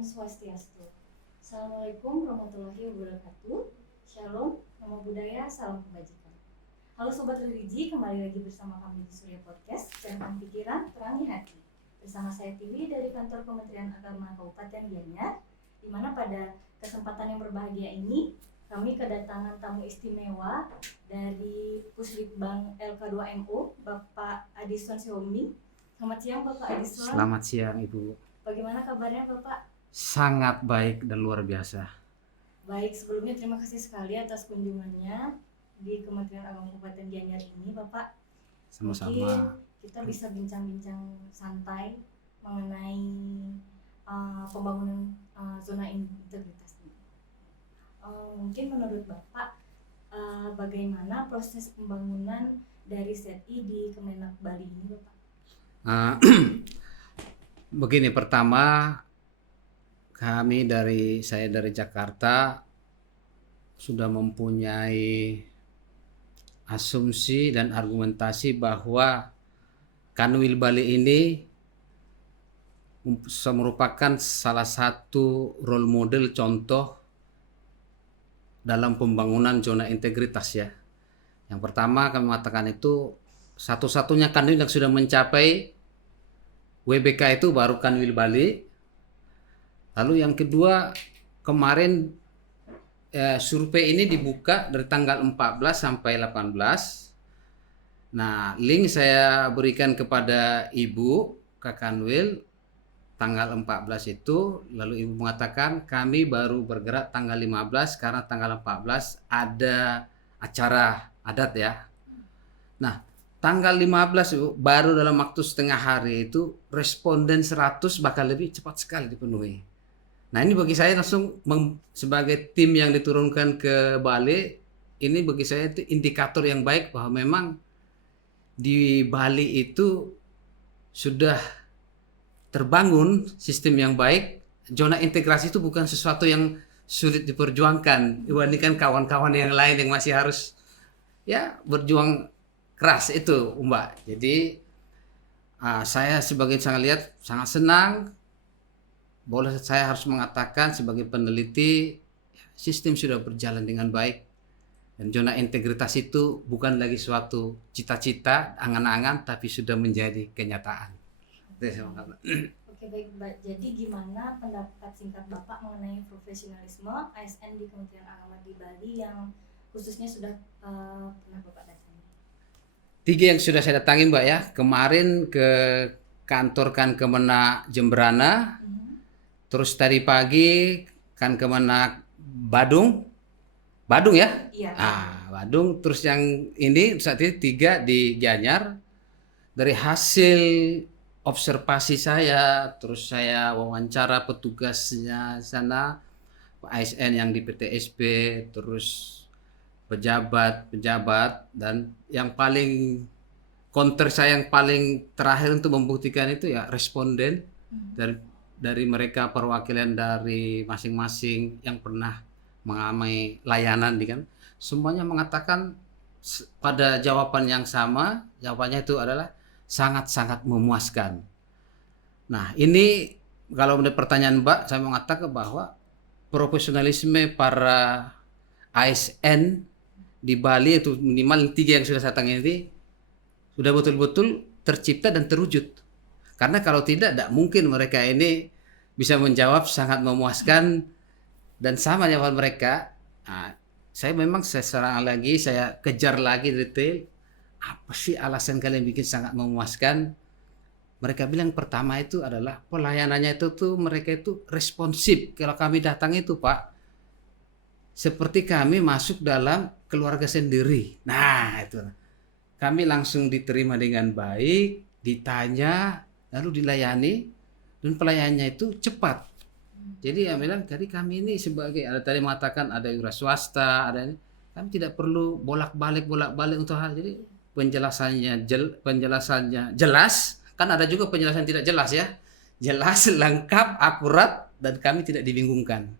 Om Swastiastu. Assalamualaikum warahmatullahi wabarakatuh. Shalom, namo buddhaya, salam kebajikan. Halo Sobat Religi, kembali lagi bersama kami di Surya Podcast, Cerahkan Pikiran, Terangi Hati. Bersama saya Tiwi dari kantor Kementerian Agama Kabupaten Gianyar, di mana pada kesempatan yang berbahagia ini, kami kedatangan tamu istimewa dari Puslitbang LK2MO, Bapak Adison Siomi. Selamat siang Bapak Adison. Selamat siang Ibu. Bagaimana kabarnya Bapak? Sangat baik dan luar biasa. Baik, sebelumnya terima kasih sekali atas kunjungannya di Kementerian Agama Kabupaten Gianyar ini Bapak. Sama-sama. Mungkin kita bisa bincang-bincang santai mengenai pembangunan zona integritas ini. Mungkin menurut Bapak, bagaimana proses pembangunan dari SETI di Kemenak Bali ini Bapak? Begini, pertama saya dari Jakarta sudah mempunyai asumsi dan argumentasi bahwa Kanwil Bali ini merupakan salah satu role model contoh dalam pembangunan zona integritas ya. Yang pertama kami mengatakan itu satu-satunya kanwil yang sudah mencapai WBK itu baru Kanwil Bali. Lalu yang kedua, kemarin survei ini dibuka dari tanggal 14 sampai 18. Nah, link saya berikan kepada Ibu ke Kanwil tanggal 14 itu. Lalu Ibu mengatakan kami baru bergerak tanggal 15 karena tanggal 14 ada acara adat ya. Nah, tanggal 15 Ibu, baru dalam waktu setengah hari itu responden 100 bahkan lebih cepat sekali dipenuhi. Nah, ini bagi saya langsung sebagai tim yang diturunkan ke Bali, ini bagi saya itu indikator yang baik bahwa memang di Bali itu sudah terbangun sistem yang baik. Zona integrasi itu bukan sesuatu yang sulit diperjuangkan dibandingkan kawan-kawan yang lain yang masih harus ya berjuang keras itu Mbak. Jadi saya sebagai sangat senang. Boleh saya harus mengatakan sebagai peneliti sistem sudah berjalan dengan baik dan zona integritas itu bukan lagi suatu cita-cita, angan-angan, tapi sudah menjadi kenyataan. Oke baik Mbak, jadi gimana pendapat singkat Bapak mengenai profesionalisme ASN di Kementerian Agama di Bali yang khususnya sudah pernah Bapak datangi? 3 yang sudah saya datangi Mbak ya, kemarin ke kantor Kemenak Jemberana. Terus tadi pagi kan Kemenak Badung ya? Iya. Badung. Terus yang ini saat ini 3 di Gianyar. Dari hasil observasi saya, terus saya wawancara petugasnya sana, ASN yang di PTSP, terus pejabat dan yang paling counter saya yang paling terakhir untuk membuktikan itu ya responden dari mereka perwakilan dari masing-masing yang pernah mengalami layanan kan, semuanya mengatakan pada jawaban yang sama, jawabannya itu adalah sangat-sangat memuaskan. Nah, ini kalau menurut pertanyaan Mbak, saya mengatakan bahwa profesionalisme para ASN di Bali itu minimal 3 yang sudah saya tangani ini sudah betul-betul tercipta dan terwujud. Karena kalau tidak mungkin mereka ini bisa menjawab sangat memuaskan dan sama jawaban mereka. Saya memang saya kejar lagi detail. Apa sih alasan kalian bikin sangat memuaskan? Mereka bilang pertama itu adalah pelayanannya itu tuh mereka itu responsif. Kalau kami datang itu Pak, seperti kami masuk dalam keluarga sendiri. Nah itu, kami langsung diterima dengan baik, ditanya, lalu dilayani, dan pelayanannya itu cepat. Jadi ya bilang, jadi kami ini sebagai ada tadi mengatakan ada wira swasta, ada ini, kami tidak perlu bolak-balik untuk hal. Jadi penjelasannya jelas, kan ada juga penjelasan tidak jelas ya. Jelas, lengkap, akurat, dan kami tidak dibingungkan.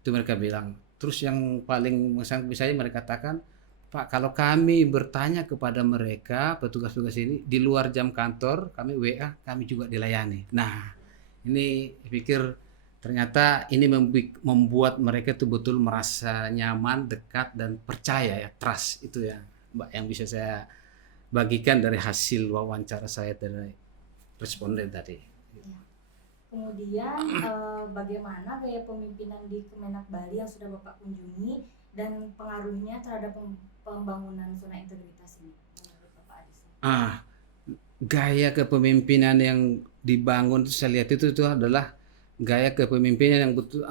Itu mereka bilang. Terus yang paling bisa mereka katakan, Pak, kalau kami bertanya kepada mereka, petugas-petugas ini, di luar jam kantor, kami WA, kami juga dilayani. Nah, ini pikir ternyata ini membuat mereka itu betul merasa nyaman, dekat dan percaya ya, trust itu ya Mbak yang bisa saya bagikan dari hasil wawancara saya dari responden tadi. Ya. Kemudian bagaimana gaya pemimpinan di Kemenak Bali yang sudah Bapak kunjungi dan pengaruhnya terhadap pembangunan zona integritas ini menurut Bapak Adison? Gaya kepemimpinan yang dibangun saya lihat itu adalah gaya kepemimpinan yang betul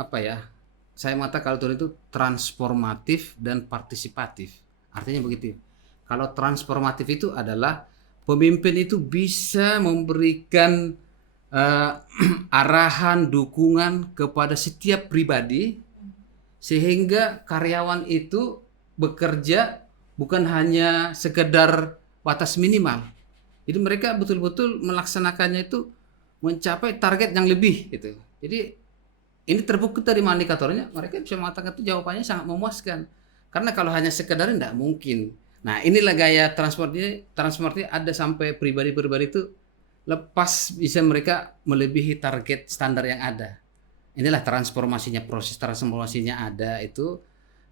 saya mata kalau itu transformatif dan partisipatif. Artinya begitu. Kalau transformatif itu adalah pemimpin itu bisa memberikan arahan, dukungan kepada setiap pribadi sehingga karyawan itu bekerja bukan hanya sekedar batas minimal. Jadi mereka betul-betul melaksanakannya itu mencapai target yang lebih gitu. Jadi ini terbukti dari indikatornya, mereka bisa mengatakan itu jawabannya sangat memuaskan. Karena kalau hanya sekedar tidak mungkin. Nah inilah gaya transformasi ada sampai pribadi-pribadi itu lepas bisa mereka melebihi target standar yang ada. Inilah transformasinya, proses transformasinya ada itu.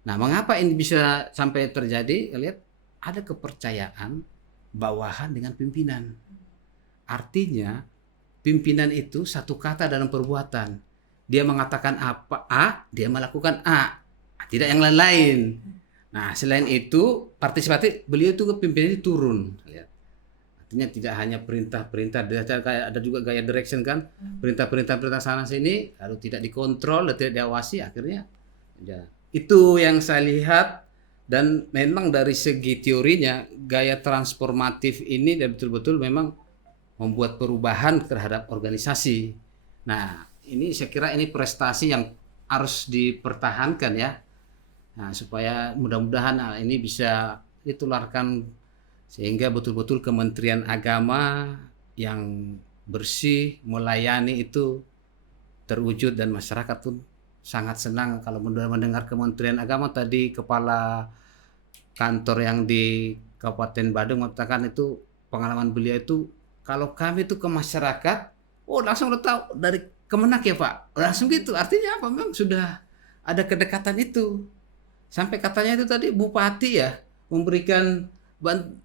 Nah mengapa ini bisa sampai terjadi? Lihat ada kepercayaan bawahan dengan pimpinan. Artinya pimpinan itu satu kata dalam perbuatan. Dia mengatakan apa A, dia melakukan A, tidak yang lain-lain. Nah selain itu partisipatif, beliau itu pimpinan itu turun. Artinya tidak hanya perintah-perintah, ada juga gaya direction kan, perintah-perintah sana sini, lalu tidak dikontrol, tidak diawasi, akhirnya ya. Itu yang saya lihat. Dan memang dari segi teorinya gaya transformatif ini betul-betul memang membuat perubahan terhadap organisasi. Nah ini saya kira ini prestasi yang harus dipertahankan ya. Nah supaya mudah-mudahan ini bisa ditularkan sehingga betul-betul Kementerian Agama yang bersih melayani itu terwujud dan masyarakat pun sangat senang kalau mendengar Kementerian Agama tadi kepala kantor yang di Kabupaten Badung mengatakan itu pengalaman beliau itu kalau kami itu ke masyarakat, langsung udah tahu dari Kemenak ya Pak, langsung gitu. Artinya apa? Memang sudah ada kedekatan itu. Sampai katanya itu tadi Bupati ya memberikan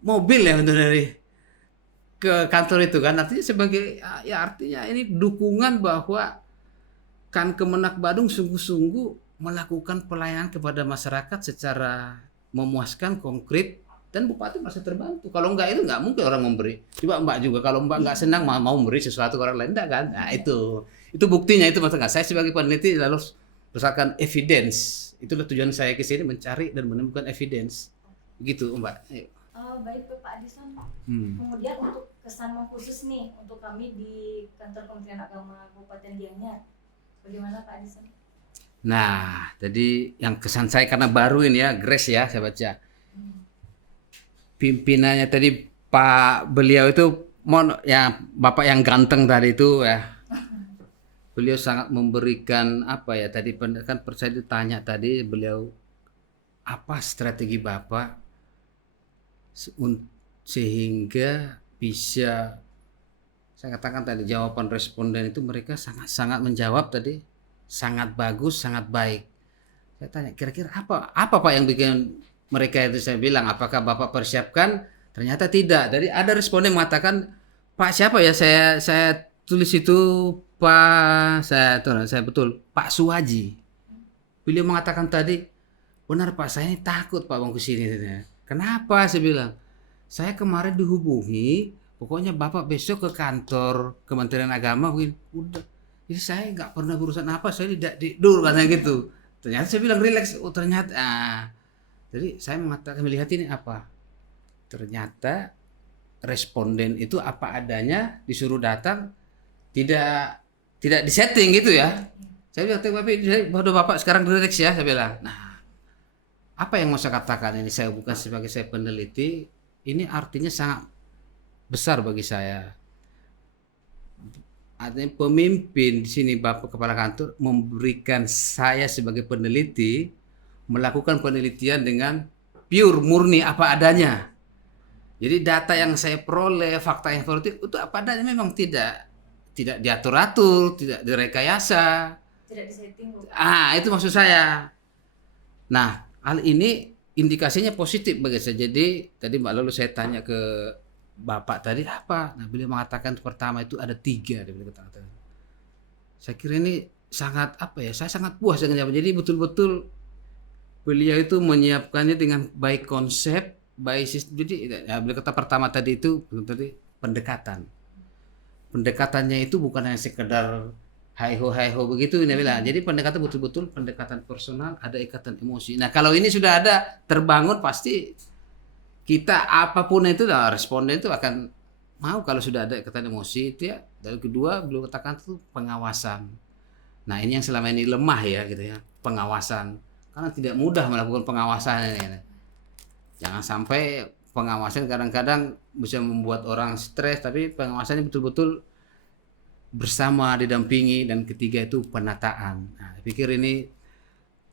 mobil ya untuk dari ke kantor itu kan. Artinya sebagai ya artinya ini dukungan bahwa kan Kemenak Badung sungguh-sungguh melakukan pelayanan kepada masyarakat secara memuaskan, konkret, dan Bupati masih terbantu. Kalau enggak itu enggak mungkin orang memberi. Coba Mbak juga kalau Mbak enggak senang mau memberi sesuatu ke orang lain enggak kan? Nah itu buktinya itu maksudnya. Saya sebagai peneliti lalu berdasarkan evidence. Itulah tujuan saya ke sini mencari dan menemukan evidence. Begitu Mbak. Ayo. Baik Bapak Adison. Kemudian untuk kesan khusus nih untuk kami di kantor Kementerian Agama Kabupaten Gianyar. Bagaimana Pak Adison? Nah, jadi yang kesan saya karena baru ini ya, Grace ya, saya baca. Pimpinannya tadi beliau itu ya Bapak yang ganteng tadi itu ya. Beliau sangat memberikan apa ya tadi kan saya ditanya tadi beliau apa strategi Bapak sehingga bisa saya katakan tadi jawaban responden itu mereka sangat menjawab tadi. Sangat bagus, sangat baik. Saya tanya, kira-kira apa Pak yang bikin mereka itu? Saya bilang, apakah Bapak persiapkan? Ternyata tidak. Jadi ada responden mengatakan, Pak siapa ya? Saya tulis itu Pak, saya betul, Pak Suwaji. Beliau mengatakan tadi, benar Pak, saya ini takut Pak bang kesini. Kenapa? Saya bilang, saya kemarin dihubungi, pokoknya Bapak besok ke kantor Kementerian Agama, udah. Jadi saya nggak pernah berurusan apa, saya tidak tidur katanya gitu. Ternyata saya bilang relax, ternyata. Jadi saya melihat ini apa? Ternyata responden itu apa adanya, disuruh datang, tidak disetting gitu ya. Saya bilang, Bapak sekarang relax ya, saya bilang. Nah, apa yang mau saya katakan ini? Saya bukan sebagai saya peneliti, ini artinya sangat besar bagi saya. Artinya pemimpin di sini Bapak Kepala Kantor memberikan saya sebagai peneliti melakukan penelitian dengan pure murni apa adanya. Jadi data yang saya peroleh, fakta yang saya peroleh itu apa adanya, memang tidak diatur-atur, tidak direkayasa. Tidak disetting loh. Itu maksud saya. Nah, hal ini indikasinya positif bagi saya. Jadi tadi Mbak lalu saya tanya ke Bapak tadi apa? Nah, beliau mengatakan pertama itu ada 3 dia bilang kata. Saya kira ini sangat saya sangat puas dengan jawaban. Jadi betul-betul beliau itu menyiapkannya dengan baik konsep, baik sistem. Jadi beliau kata pertama tadi itu pendekatan. Pendekatannya itu bukan hanya sekedar hai ho begitu ini bilang. Jadi pendekatan betul-betul pendekatan personal, ada ikatan emosi. Nah, kalau ini sudah ada terbangun pasti kita apapun itu responden itu akan mau kalau sudah ada ikatan emosi itu ya. Dan kedua beliau katakan itu pengawasan. Nah, ini yang selama ini lemah ya gitu ya, pengawasan. Karena tidak mudah melakukan pengawasan ini. Jangan sampai pengawasan kadang-kadang bisa membuat orang stres, tapi pengawasannya betul-betul bersama, didampingi, dan ketiga itu penataan. Nah, saya pikir ini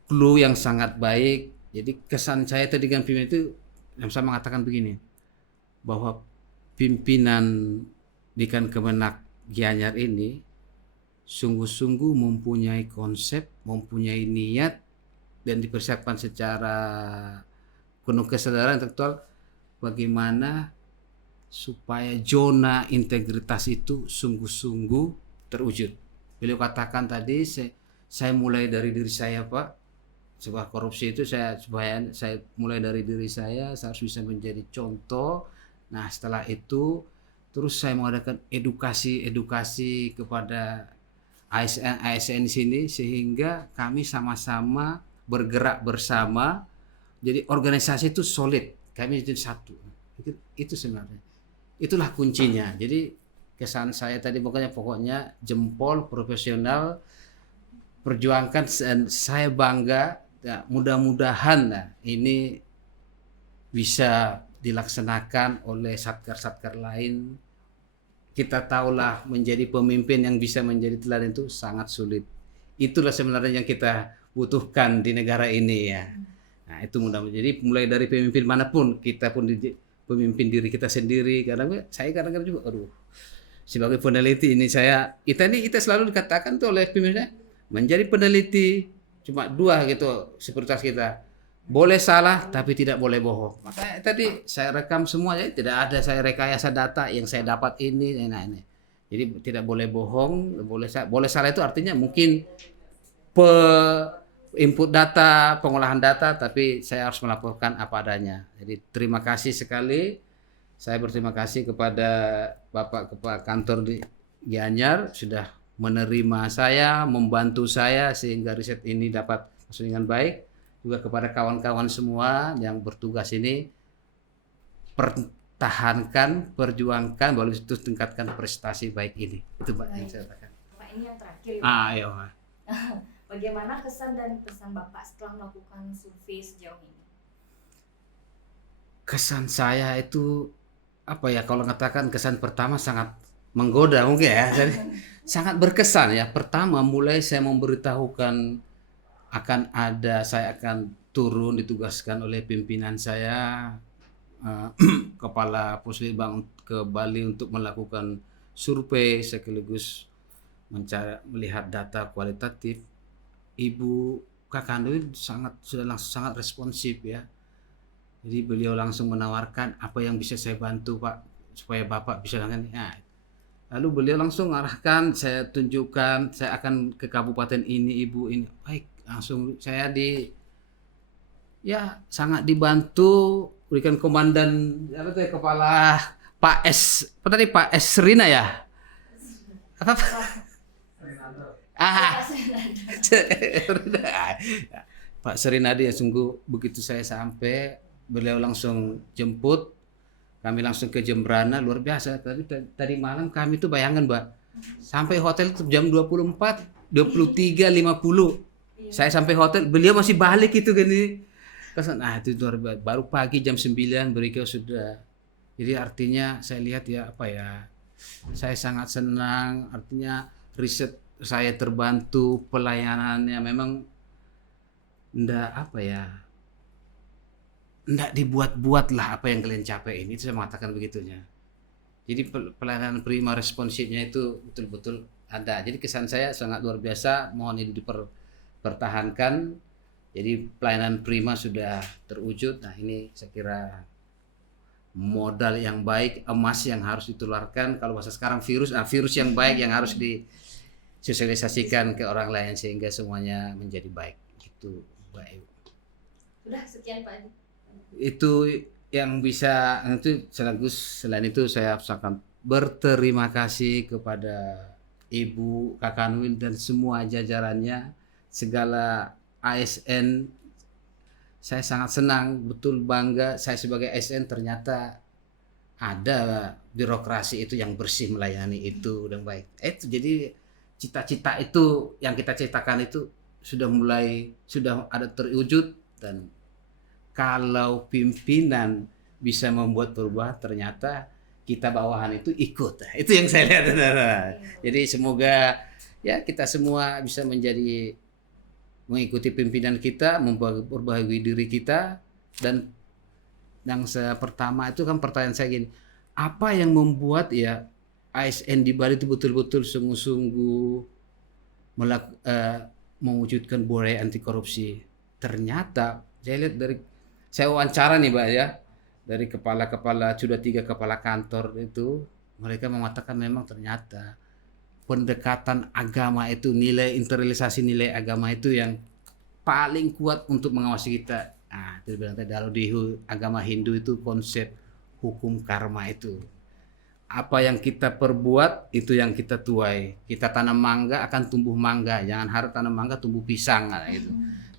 clue yang sangat baik. Jadi kesan saya tadi dengan pimpinan itu yang saya mengatakan begini, bahwa pimpinan Dikan Kemenak Gianyar ini sungguh-sungguh mempunyai konsep, mempunyai niat, dan dipersiapkan secara penuh kesadaran intelektual bagaimana supaya zona integritas itu sungguh-sungguh terwujud. Beliau katakan tadi, saya mulai dari diri saya, Pak. Sebuah korupsi itu supaya saya mulai dari diri saya harus bisa menjadi contoh. Nah, setelah itu terus saya mengadakan edukasi kepada ASN di sini sehingga kami sama-sama bergerak bersama. Jadi organisasi itu solid, kami jadi satu. Itu sebenarnya. Itulah kuncinya. Jadi kesan saya tadi pokoknya jempol profesional, perjuangkan, saya bangga. Ya, mudah-mudahan ini bisa dilaksanakan oleh satker-satker lain. Kita tahulah menjadi pemimpin yang bisa menjadi teladan itu sangat sulit. Itulah sebenarnya yang kita butuhkan di negara ini ya. Nah, itu mudah-mudahan. Jadi mulai dari pemimpin manapun, kita pun pemimpin diri kita sendiri. Karena saya kadang-kadang juga sebagai peneliti ini kita selalu dikatakan tuh oleh pemimpinnya menjadi peneliti cuma 2 gitu seperti kita, boleh salah tapi tidak boleh bohong. Makanya tadi saya rekam semua, jadi tidak ada saya rekayasa data yang saya dapat ini. Jadi tidak boleh bohong, boleh salah itu artinya mungkin input data, pengolahan data, tapi saya harus melaporkan apa adanya. Jadi terima kasih sekali. Saya berterima kasih kepada Bapak Kepala Kantor di Gianyar sudah menerima saya, membantu saya sehingga riset ini dapat masuk dengan baik. Juga kepada kawan-kawan semua yang bertugas ini, pertahankan, perjuangkan, baru itu tingkatkan prestasi baik ini. Itu Pak yang saya katakan. Pak, ini yang terakhir. Iya. Bagaimana kesan dan pesan Bapak setelah melakukan survei sejauh ini? Kesan saya itu kalau katakan kesan pertama sangat menggoda mungkin ya. Sangat berkesan ya. Pertama mulai saya memberitahukan saya akan turun ditugaskan oleh pimpinan saya, Kepala Puslitbang ke Bali untuk melakukan survei sekaligus melihat data kualitatif. Ibu Kakando sangat responsif ya. Jadi beliau langsung menawarkan apa yang bisa saya bantu Pak supaya Bapak bisa lakukan. Lalu beliau langsung arahkan, saya tunjukkan, saya akan ke kabupaten ini, Ibu ini. Baik, langsung saya sangat dibantu, berikan komandan kepala Pak S Rina ya. Apa? Pak Serinadi yang sungguh begitu saya sampai, beliau langsung jemput, kami langsung ke Jembrana, luar biasa. Tadi malam kami tuh bayangkan Mbak, sampai hotel itu jam 23.50. Saya sampai hotel, beliau masih balik itu gini. Itu luar biasa. Baru pagi jam 9 beliau sudah. Jadi artinya saya lihat saya sangat senang, artinya riset saya terbantu, pelayanannya memang ndak dibuat-buat lah apa yang kalian capai ini. Itu saya mengatakan begitunya. Jadi pelayanan prima responsifnya itu betul-betul ada. Jadi kesan saya sangat luar biasa, mohon ini dipertahankan. Jadi pelayanan prima sudah terwujud. Nah ini saya kira modal yang baik, emas yang harus ditularkan. Kalau bahasa sekarang virus yang baik yang harus disosialisasikan ke orang lain sehingga semuanya menjadi baik. Itu baik. Udah sekian Pak Adi. Itu yang bisa itu sekaligus. Selain itu saya sangat berterima kasih kepada Ibu Kakak Nuin dan semua jajarannya, segala ASN. Saya sangat senang, betul bangga saya sebagai ASN ternyata ada birokrasi itu yang bersih melayani itu dan baik. Itu jadi cita-cita itu yang kita ciptakan itu sudah ada terwujud. Dan kalau pimpinan bisa membuat perubahan ternyata kita bawahan itu ikut. Itu yang saya lihat. Jadi semoga ya kita semua bisa mengikuti pimpinan kita, memperbaiki diri kita. Dan yang pertama itu kan pertanyaan saya gini, apa yang membuat ya ASN di Bali itu betul-betul sungguh-sungguh mewujudkan budaya anti korupsi? Ternyata saya wawancara nih Mbak ya, dari sudah 3 kepala kantor itu, mereka mengatakan memang ternyata pendekatan agama itu, internalisasi nilai agama itu yang paling kuat untuk mengawasi kita. Nah, itu bilang tadi kalau di agama Hindu itu konsep hukum karma itu. Apa yang kita perbuat itu yang kita tuai. Kita tanam mangga akan tumbuh mangga, jangan harap tanam mangga tumbuh pisang gitu.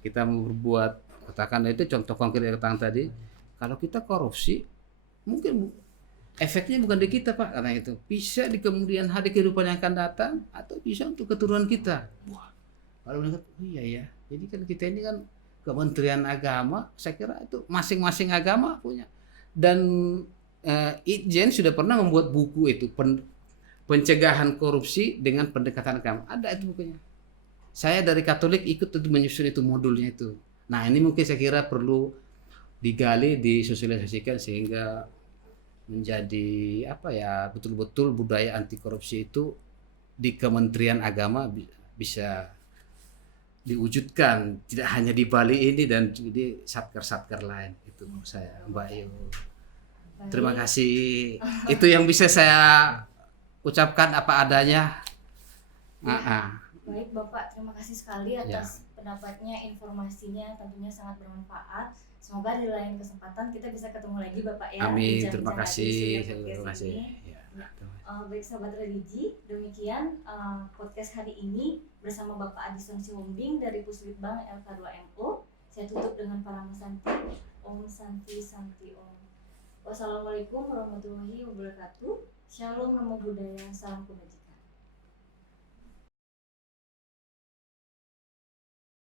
Kita mau berbuat, katakan itu contoh konkret yang tadi, kalau kita korupsi mungkin efeknya bukan di kita Pak, karena itu bisa di kemudian hari kehidupan yang akan datang atau bisa untuk keturunan kita. Wah, kalau mereka, iya ya, jadi kan kita ini kan Kementerian Agama, saya kira itu masing-masing agama punya. Dan Itjen sudah pernah membuat buku itu, pencegahan korupsi dengan pendekatan agama. Ada itu bukunya. Saya dari Katolik ikut itu menyusun itu modulnya itu. Nah ini mungkin saya kira perlu digali, disosialisasikan sehingga menjadi betul-betul budaya anti korupsi itu di Kementerian Agama bisa diwujudkan, tidak hanya di Bali ini dan di satker-satker lain. Itu menurut saya Mbak Ayu. Terima kasih. Itu yang bisa saya ucapkan apa adanya. Baik Bapak, terima kasih sekali atas pendapatnya, informasinya tentunya sangat bermanfaat. Semoga di lain kesempatan kita bisa ketemu lagi Bapak ya. Amin, terima kasih. Baik sahabat religi, demikian podcast hari ini bersama Bapak Adison Sihombing dari Puslitbang LK2MO. Saya tutup dengan Parama Santi. Om Santi Santi Om. Wassalamualaikum warahmatullahi wabarakatuh. Shalom, namo buddhaya, salam kebajikan.